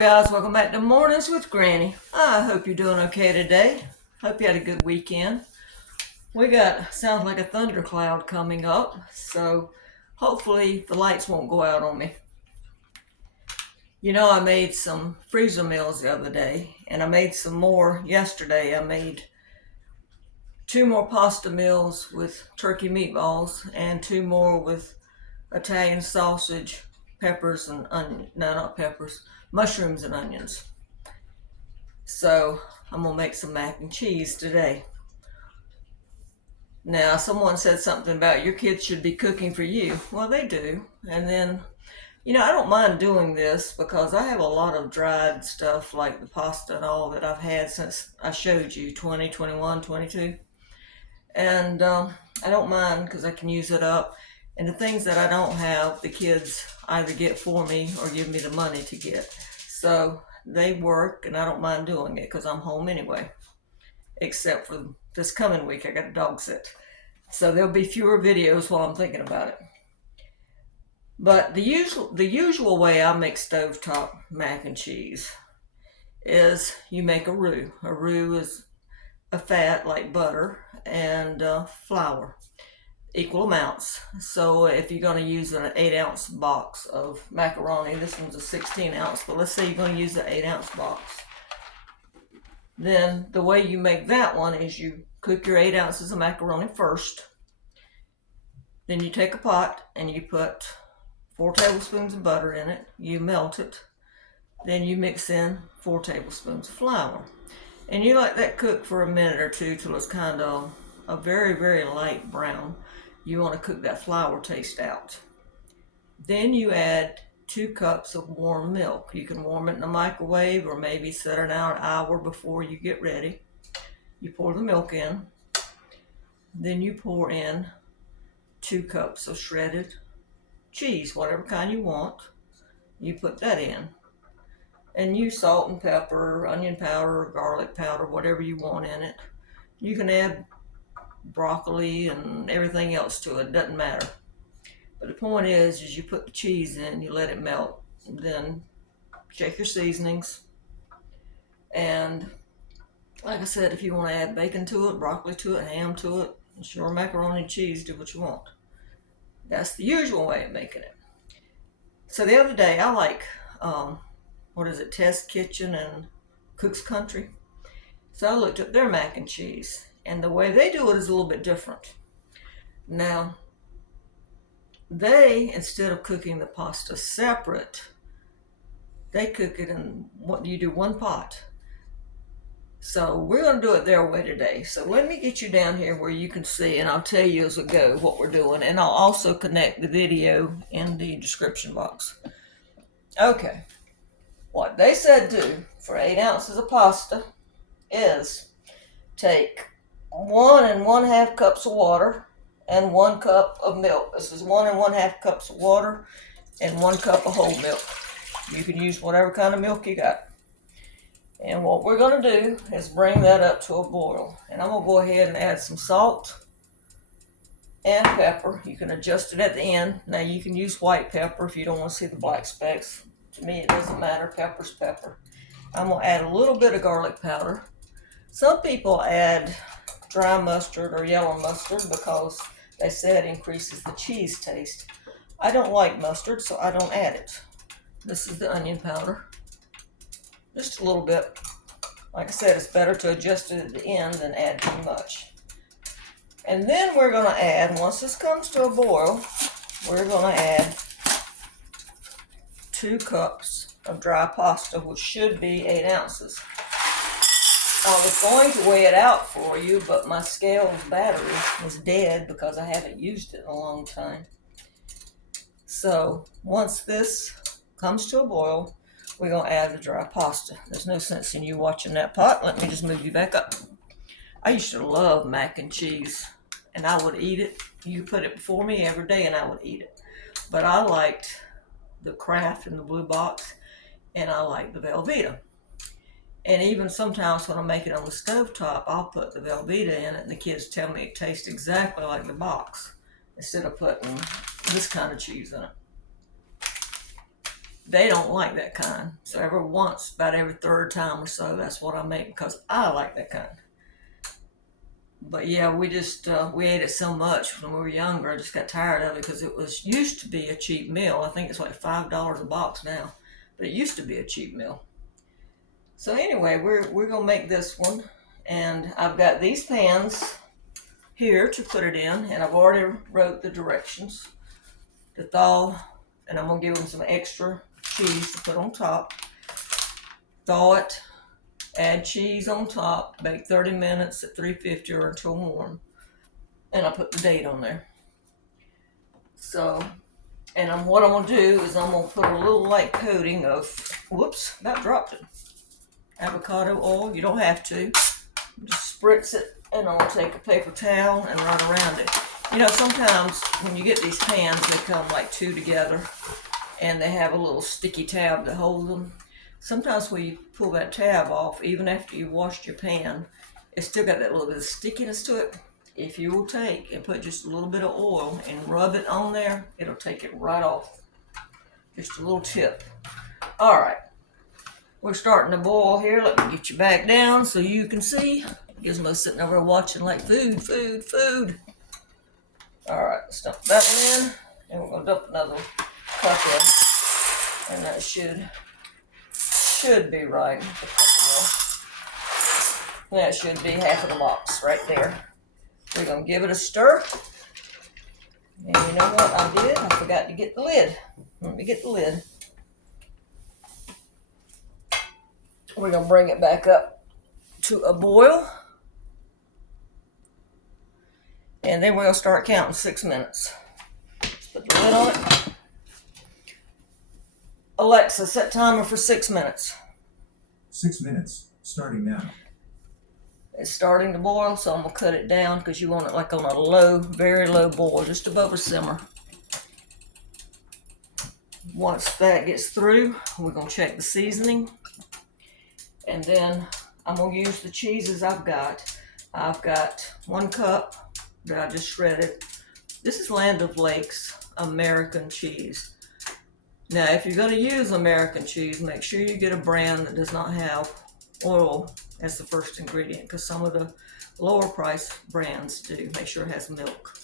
Guys, welcome back to Mornings with Granny. I hope you're doing okay today. Hope you had a good weekend. We got, sounds like a thundercloud coming up, so hopefully the lights won't go out on me. You know, I made some freezer meals the other day, and I made some more yesterday. I made two more pasta meals with turkey meatballs and two more with Italian sausage, peppers, and onion. No, not peppers, mushrooms and onions. So I'm gonna make some mac and cheese today. Now, someone said something about your kids should be cooking for you. Well, they do. And then, I don't mind doing this because I have a lot of dried stuff like the pasta and all that I've had since I showed you 20, 21, 22. And I don't mind because I can use it up. And the things that I don't have, the kids either get for me or give me the money to get. So they work and I don't mind doing it because I'm home anyway. Except for this coming week, I got a dog sit. So there'll be fewer videos while I'm thinking about it. But the usual way I make stovetop mac and cheese is you make a roux. A roux is a fat like butter and flour, equal amounts. So if you're going to use an 8-ounce box of macaroni, this one's a 16-ounce, but let's say you're going to use the 8-ounce box. Then the way you make that one is you cook your 8 ounces of macaroni first. Then you take a pot and you put 4 tablespoons of butter in it. You melt it. Then you mix in 4 tablespoons of flour. And you let that cook for a minute or two till it's kind of a very, very light brown. You want to cook that flour taste out. Then you add 2 cups of warm milk. You can warm it in the microwave or maybe set it out an hour before you get ready. You pour the milk in. Then you pour in 2 cups of shredded cheese, whatever kind you want. You put that in. And you salt and pepper, onion powder, garlic powder, whatever you want in it. You can add broccoli and everything else to it, doesn't matter. But the point is you put the cheese in, you let it melt, then check your seasonings. And like I said, if you want to add bacon to it, broccoli to it, ham to it, it's your macaroni and cheese, do what you want. That's the usual way of making it. So the other day, I like, Test Kitchen and Cook's Country. So I looked up their mac and cheese, and the way they do it is a little bit different. Now, they, instead of cooking the pasta separate, they cook it in what you do, one pot. So we're going to do it their way today. So let me get you down here where you can see, and I'll tell you as we go what we're doing, and I'll also connect the video in the description box. Okay, what they said do for 8 ounces of pasta is take 1 1/2 cups of water and 1 cup of milk. This is 1 1/2 cups of water and 1 cup of whole milk. You can use whatever kind of milk you got. And what we're going to do is bring that up to a boil. And I'm going to go ahead and add some salt and pepper. You can adjust it at the end. Now you can use white pepper if you don't want to see the black specks. To me it doesn't matter, pepper's pepper. I'm going to add a little bit of garlic powder. Some people add dry mustard or yellow mustard because they say it increases the cheese taste. I don't like mustard, so I don't add it. This is the onion powder. Just a little bit. Like I said, it's better to adjust it at the end than add too much. And then we're going to add, once this comes to a boil, we're going to add 2 cups of dry pasta, which should be 8 ounces. I was going to weigh it out for you, but my scale's battery is dead because I haven't used it in a long time. So once this comes to a boil, we're going to add the dry pasta. There's no sense in you watching that pot. Let me just move you back up. I used to love mac and cheese, and I would eat it. You put it before me every day, and I would eat it. But I liked the Kraft in the blue box, and I liked the Velveeta. And even sometimes when I make it on the stovetop, I'll put the Velveeta in it, and the kids tell me it tastes exactly like the box instead of putting this kind of cheese in it. they don't like that kind. So every once, about every third time or so, that's what I make because I like that kind. But yeah, we just we ate it so much when we were younger. I just got tired of it because it was used to be a cheap meal. I think it's like $5 a box now, but it used to be a cheap meal. So anyway, we're gonna make this one, and I've got these pans here to put it in, and I've already wrote the directions to thaw, and I'm gonna give them some extra cheese to put on top. Thaw it, add cheese on top, bake 30 minutes at 350 or until warm, and I put the date on there. So, and what I'm gonna do is I'm gonna put a little light coating of, whoops, about dropped it, avocado oil. You don't have to, just spritz it, and I'm gonna take a paper towel and run around it. You know, sometimes when you get these pans, they come like two together, and they have a little sticky tab that holds them. Sometimes when you pull that tab off, even after you washed your pan, it's still got that little bit of stickiness to it. If you will take and put just a little bit of oil and rub it on there, it'll take it right off. Just a little tip. All right, we're starting to boil here. Let me get you back down so you can see. Gizmo's sitting over watching like food, food, food. All right, let's dump that one in, and we're gonna dump another cup in, and that should be right. That should be half of the box right there. We're gonna give it a stir. And you know what I did? I forgot to get the lid. Let me get the lid. We're gonna bring it back up to a boil. And then we're gonna start counting 6 minutes. Let's put the lid on it. Alexa, set timer for 6 minutes. 6 minutes, starting now. It's starting to boil, so I'm gonna cut it down because you want it like on a low, very low boil, just above a simmer. Once that gets through, we're gonna check the seasoning. And then I'm gonna use the cheeses I've got. I've got 1 cup that I just shredded. This is Land of Lakes American cheese. Now, if you're gonna use American cheese, make sure you get a brand that does not have oil as the first ingredient, because some of the lower price brands do. Make sure it has milk.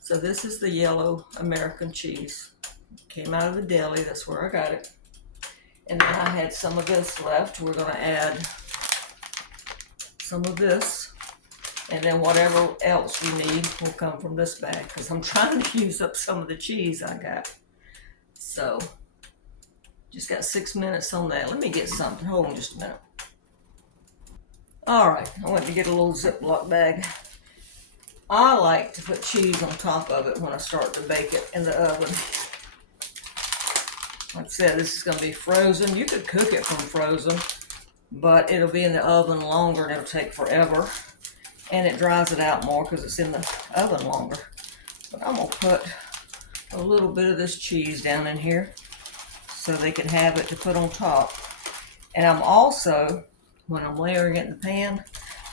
So this is the yellow American cheese. Came out of the deli, that's where I got it. And then I had some of this left. We're gonna add some of this, and then whatever else we need will come from this bag, because I'm trying to use up some of the cheese I got. So, just got 6 minutes on that. Let me get something, hold on just a minute. All right, I went to get a little Ziploc bag. I like to put cheese on top of it when I start to bake it in the oven. Like I said, this is gonna be frozen. You could cook it from frozen, but it'll be in the oven longer and it'll take forever. And it dries it out more because it's in the oven longer. But I'm gonna put a little bit of this cheese down in here so they can have it to put on top. And I'm also, when I'm layering it in the pan,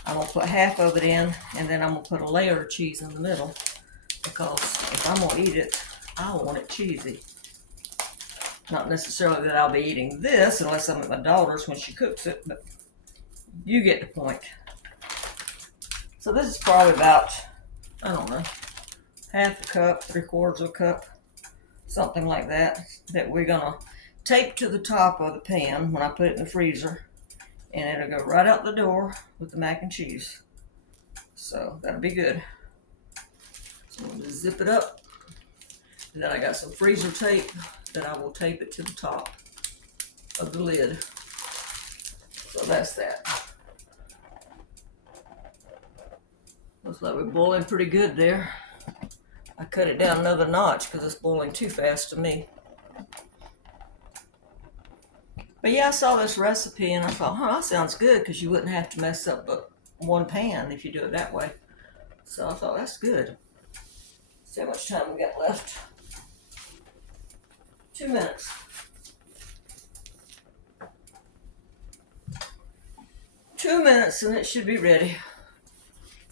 I'm gonna put half of it in, and then I'm gonna put a layer of cheese in the middle, because if I'm gonna eat it, I want it cheesy. Not necessarily that I'll be eating this unless I'm at my daughter's when she cooks it, but you get the point. So this is probably about, I don't know, half a cup, 3/4 of a cup, something like that, that we're gonna tape to the top of the pan when I put it in the freezer. And it'll go right out the door with the mac and cheese. So that'll be good. So I'm gonna zip it up. And then I got some freezer tape that I will tape it to the top of the lid. So that's that. Looks like we're boiling pretty good there. I cut it down another notch because it's boiling too fast to me. But yeah, I saw this recipe and I thought, that sounds good, because you wouldn't have to mess up but one pan if you do it that way. So I thought, that's good. See how much time we got left. 2 minutes. 2 minutes and it should be ready.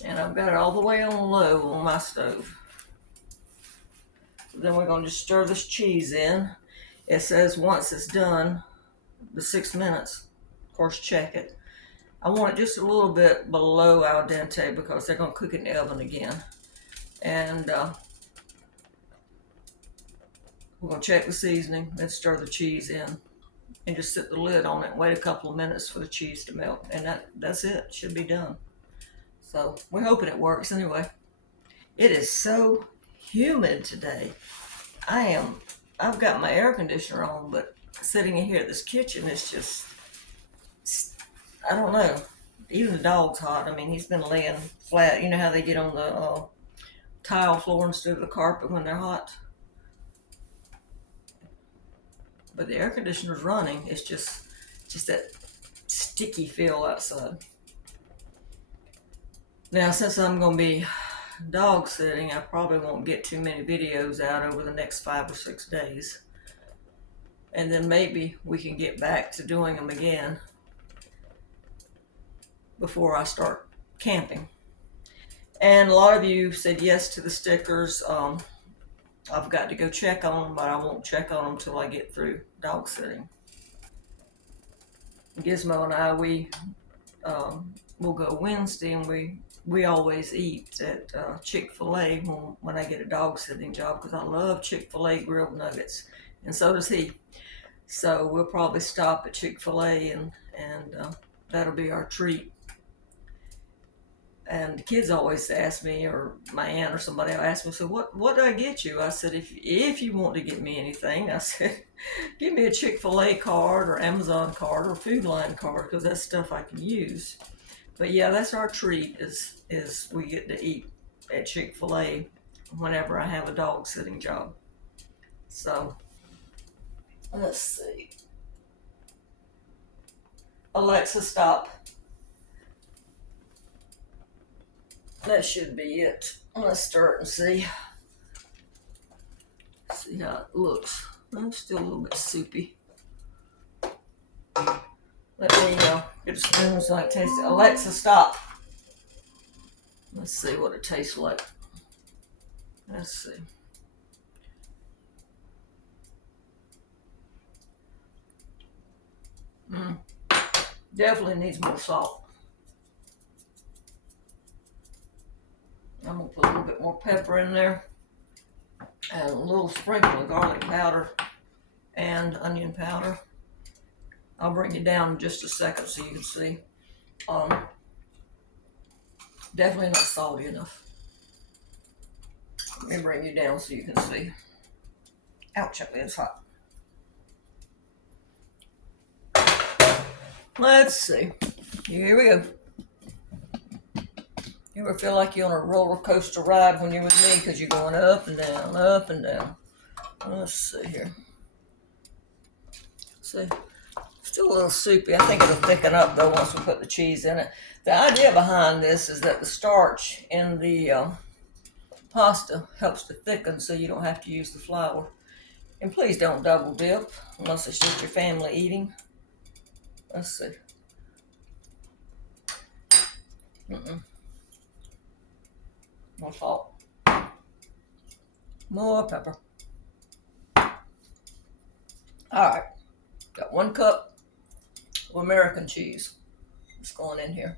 And I've got it all the way on low on my stove. So then we're going to just stir this cheese in. It says once it's done, the 6 minutes, of course, check it. I want it just a little bit below al dente because they're going to cook it in the oven again. And we're going to check the seasoning and stir the cheese in. And just sit the lid on it and wait a couple of minutes for the cheese to melt. And that's it. It should be done. So we're hoping it works anyway. It is so humid today. I've got my air conditioner on, but sitting in here at this kitchen is just, I don't know. Even the dog's hot. I mean, he's been laying flat. You know how they get on the tile floor instead of the carpet when they're hot? But the air conditioner's running. It's just that sticky feel outside. Now, since I'm going to be dog sitting, I probably won't get too many videos out over the next 5 or 6 days. And then maybe we can get back to doing them again before I start camping. And a lot of you said yes to the stickers. I've got to go check on them, but I won't check on them till I get through dog sitting. Gizmo and I, we'll go Wednesday, and we always eat at Chick-fil-A when I get a dog sitting job, because I love Chick-fil-A grilled nuggets, and so does he. So we'll probably stop at Chick-fil-A, and that'll be our treat. And the kids always ask me, or my aunt or somebody will ask me, so what do I get you? I said, if you want to get me anything, I said, give me a Chick-fil-A card or Amazon card or Food Line card, because that's stuff I can use. But yeah, that's our treat, is we get to eat at Chick-fil-A whenever I have a dog sitting job. So let's see. Alexa, stop. That should be it. Let's start and see how it looks. It's still a little bit soupy. Let me get a spoon so I can taste it. Alexa, stop. Let's see what it tastes like. Let's see. Definitely needs more salt. I'm going to put a little bit more pepper in there, and a little sprinkle of garlic powder and onion powder. I'll bring it down in just a second so you can see. Definitely not salty enough. Let me bring you down so you can see. Ouch, it's hot. Let's see. Here we go. You ever feel like you're on a roller coaster ride when you're with me, because you're going up and down, up and down? Let's see here. See, still a little soupy. I think it'll thicken up though once we put the cheese in it. The idea behind this is that the starch in the pasta helps to thicken, so you don't have to use the flour. And please don't double dip unless it's just your family eating. Let's see. More salt. More pepper. Alright. Got 1 cup of American cheese. It's going in here.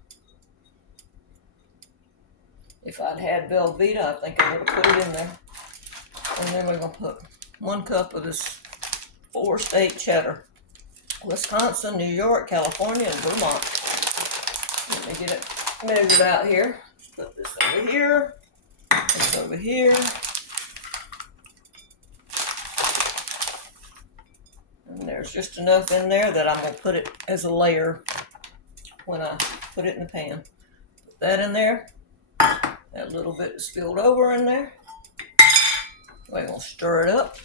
If I'd had Velveeta, I think I would have put it in there. And then we're going to put 1 cup of this 4-state cheddar. Wisconsin, New York, California, and Vermont. Let me get it measured out here. Put this over here. This over here. And there's just enough in there that I'm going to put it as a layer when I put it in the pan. Put that in there. That little bit spilled over in there. We're going to stir it up.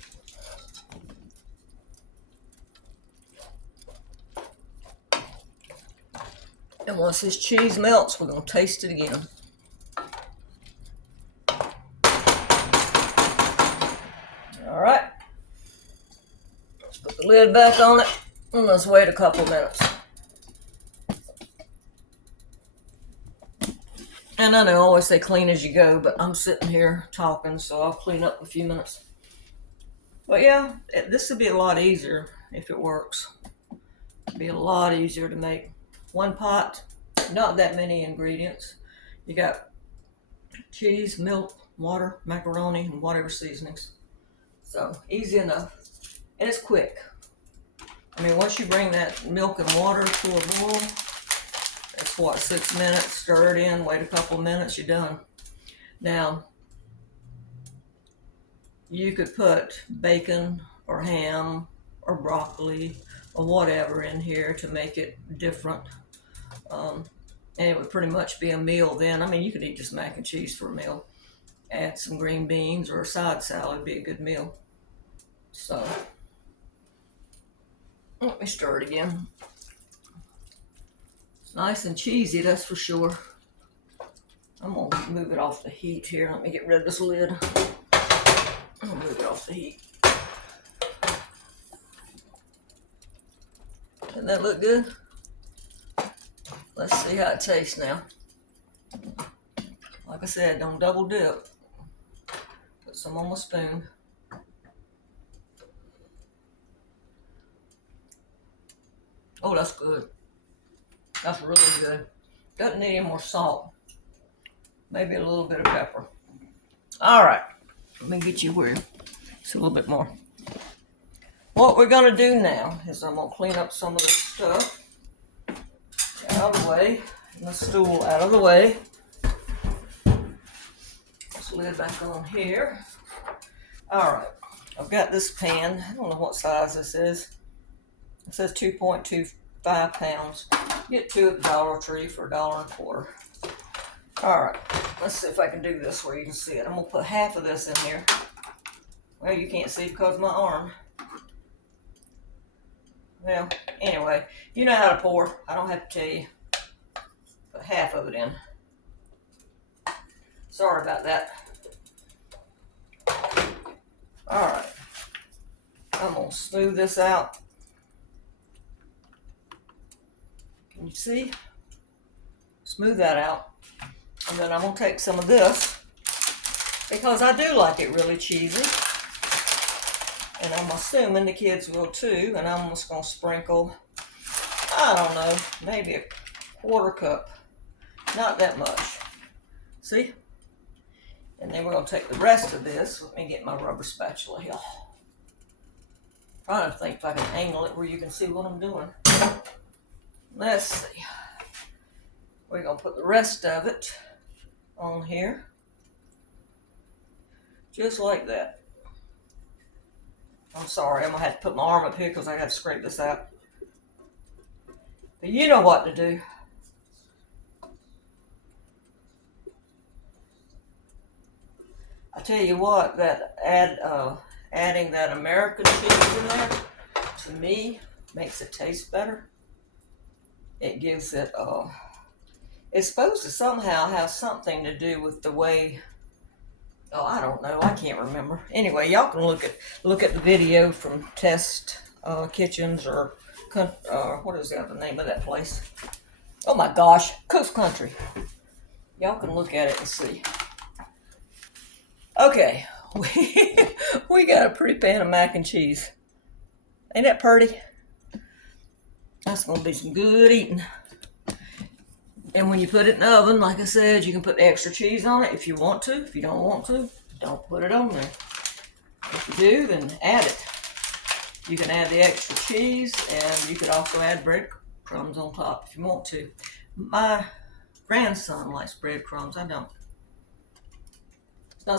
And once this cheese melts, we're going to taste it again. All right. Let's put the lid back on it, and let's wait a couple minutes. And I know I always say clean as you go, but I'm sitting here talking, so I'll clean up in a few minutes. But yeah, this would be a lot easier if it works. It'd be a lot easier to make. One pot, not that many ingredients. You got cheese, milk, water, macaroni, and whatever seasonings. So easy enough. And it's quick. I mean, once you bring that milk and water to a boil, it's what, 6 minutes, stir it in, wait a couple of minutes, you're done. Now, you could put bacon or ham or broccoli or whatever in here to make it different. And it would pretty much be a meal then. I mean, you could eat just mac and cheese for a meal. Add some green beans or a side salad would be a good meal. So, let me stir it again. It's nice and cheesy, that's for sure. I'm gonna move it off the heat here. Let me get rid of this lid. I'm gonna move it off the heat. Doesn't that look good? Let's see how it tastes now. Like I said, don't double dip. Put some on my spoon. Oh, that's good. That's really good. Doesn't need any more salt. Maybe a little bit of pepper. All right, let me get you where it's a little bit more. What we're gonna do now is I'm gonna clean up some of this stuff out of the way, and the stool out of the way. This lid back on here. All right, I've got this pan. I don't know what size this is. It says 2.25 pounds. Get two at the Dollar Tree for $1.25. All right, let's see if I can do this where you can see it. I'm gonna put half of this in here. Well, you can't see because of my arm. Well, anyway, you know how to pour. I don't have to tell you. Put half of it in. Sorry about that. All right, I'm gonna smooth this out. Can you see? Smooth that out. And then I'm gonna take some of this because I do like it really cheesy. And I'm assuming the kids will too. And I'm just gonna sprinkle, I don't know, maybe a quarter cup. Not that much. See? And then we're gonna take the rest of this. Let me get my rubber spatula here. Trying to think if I can angle it where you can see what I'm doing. Let's see. We're gonna put the rest of it on here. Just like that. I'm sorry, I'm gonna have to put my arm up here because I gotta scrape this out. But you know what to do. I tell you what, that adding that American cheese in there, to me, makes it taste better. It gives it, it's supposed to somehow have something to do with the way, oh, I don't know, I can't remember. Anyway, y'all can look at the video from Test Kitchens or what is the other name of that place? Oh my gosh, Cook's Country. Y'all can look at it and see. Okay, we got a pretty pan of mac and cheese. Ain't that pretty? That's gonna be some good eating. And when you put it in the oven, like I said, you can put extra cheese on it if you want to. If you don't want to, don't put it on there. If you do, then add it. You can add the extra cheese, and you could also add breadcrumbs on top if you want to. My grandson likes breadcrumbs. I don't.